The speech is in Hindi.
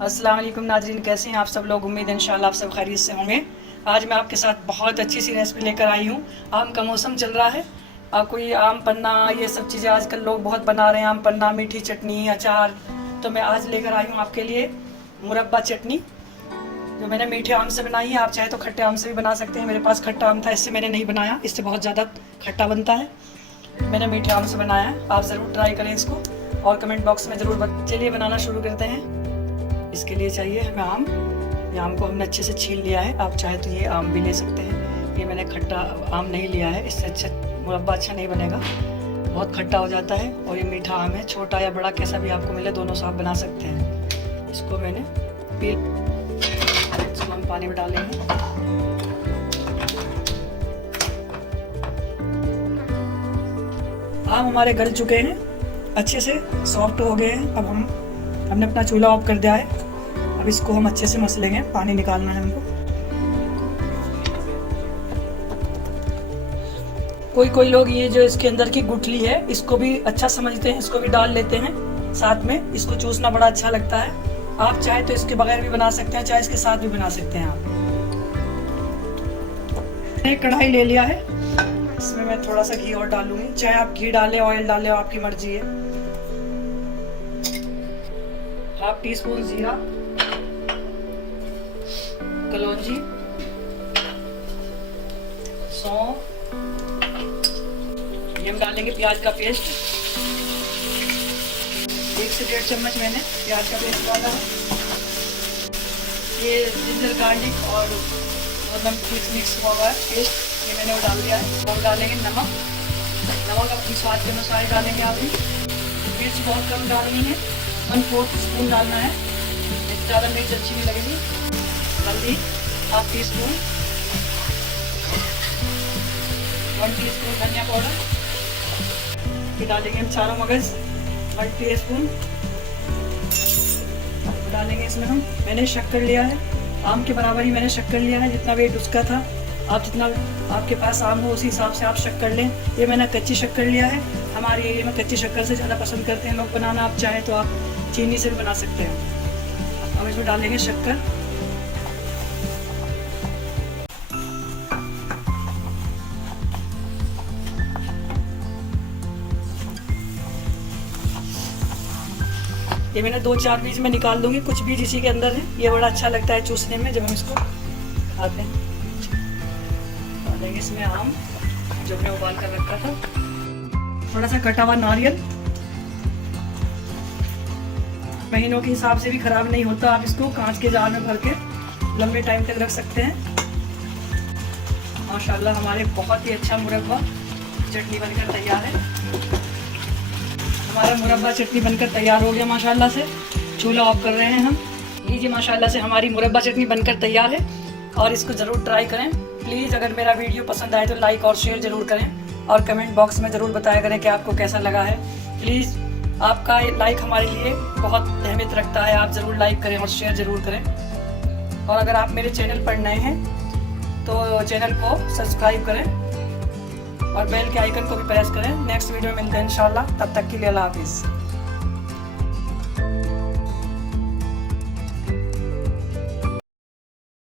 अस्सलाम वालेकुम नाज़रीन, कैसे हैं आप सब लोग। उम्मीद है इंशाल्लाह आप सब खैरियत से होंगे। आज मैं आपके साथ बहुत अच्छी सी रेसिपी लेकर आई हूँ। आम का मौसम चल रहा है और कोई आम पन्ना ये सब चीज़ें आजकल लोग बहुत बना रहे हैं। आम पन्ना, मीठी चटनी, अचार। तो मैं आज लेकर आई हूँ आपके लिए मुरब्बा चटनी, जो मैंने मीठे आम से बनाई है। आप चाहे तो खट्टे आम से भी बना सकते हैं। मेरे पास खट्टा आम था, इससे मैंने नहीं बनाया, इससे बहुत ज़्यादा खट्टा बनता है। मैंने मीठे आम से बनाया है। आप ज़रूर ट्राई करें इसको और कमेंट बॉक्स में ज़रूर चलिए बनाना शुरू करते हैं। इसके लिए चाहिए हमें आम। ये आम को हमने अच्छे से छील लिया है। आप चाहे तो ये आम भी ले सकते हैं। ये मैंने खट्टा आम नहीं लिया है, इससे अच्छा मुरब्बा अच्छा नहीं बनेगा, बहुत खट्टा हो जाता है। और ये मीठा आम है, छोटा या बड़ा कैसा भी आपको मिले, दोनों से आप बना सकते हैं। इसको मैंने इसको हम पानी में डालेंगे। आम हमारे गल चुके हैं, अच्छे से सॉफ्ट हो गए हैं। अब हमने अपना चूल्हा ऑफ कर दिया है। अब इसको हम अच्छे से मस लेंगे, पानी निकालना है हमको। कोई लोग ये जो इसके अंदर की गुठली है इसको भी अच्छा समझते हैं, इसको भी डाल लेते हैं साथ में। इसको चूसना बड़ा अच्छा लगता है। आप चाहे तो इसके बगैर भी बना सकते हैं, चाहे इसके साथ भी बना सकते हैं आप। एक कढ़ाई ले लिया है, इसमें मैं थोड़ा सा घी और डालूंगी। चाहे आप घी डालें, ऑयल डालें, आपकी मर्जी है। हाफ टी स्पून जीरा, कलौंजी, सौंफ, ये हम डालेंगे प्याज का पेस्ट। 1 से 1.5 चम्मच मैंने प्याज का पेस्ट डाला है। ये जिंजर गार्लिक और मिक्स हुआ हुआ है पेस्ट, ये मैंने वो डाल दिया है। और डालेंगे नमक अपनी स्वाद के अनुसार डालेंगे। आप भी मिर्च बहुत कम डालनी है, 1/4 स्पून डालना है, इससे ज़्यादा मिर्च अच्छी नहीं लगेगी। हल्दी हाफ टी स्पून, 1 टीस्पून धनिया पाउडर, फिर डालेंगे हम चारों मगज 1 टीस्पून डालेंगे इसमें हम। मैंने शक्कर लिया है, आम के बराबर ही मैंने शक्कर लिया है, जितना वेट उसका था। आप जितना आपके पास आम हो उसी हिसाब से आप शक्कर लें। ये मैंने कच्ची शक्कर लिया है। हमारे एरिया में कच्ची शक्कर से ज़्यादा पसंद करते हैं लोग बनाना। आप चाहें तो आप चीनी से भी बना सकते हैं। अब इसमें डालेंगे शक्कर। ये मैंने 2-4 बीज में निकाल दूंगी, कुछ बीज इसी के अंदर है। ये बड़ा अच्छा लगता है चूसने में जब हम इसको खाते हैं। डालेंगे इसमें आम जो हमने उबाल कर रखा था, थोड़ा सा कटा हुआ नारियल। महीनों के हिसाब से भी खराब नहीं होता। आप इसको कांच के जार में भर के लंबे टाइम तक रख सकते हैं। माशाल्लाह हमारे बहुत ही अच्छा मुरब्बा चटनी बनकर तैयार है। हमारा मुरब्बा चटनी बनकर तैयार हो गया माशाल्लाह से। चूल्हा ऑफ कर रहे हैं हम। लीजिए माशाल्लाह से हमारी मुरब्बा चटनी बनकर तैयार है और इसको ज़रूर ट्राई करें। प्लीज़ अगर मेरा वीडियो पसंद आए तो लाइक और शेयर ज़रूर करें और कमेंट बॉक्स में ज़रूर बताया करें कि आपको कैसा लगा है। प्लीज़ आपका लाइक हमारे लिए बहुत अहमियत रखता है। आप ज़रूर लाइक करें और शेयर ज़रूर करें। और अगर आप मेरे चैनल पर नए हैं तो चैनल को सब्सक्राइब करें और बेल के आइकन को भी प्रेस करें। नेक्स्ट वीडियो में मिलते हैं इंशाल्लाह। तब तक के लिए अल्लाह हाफिज़।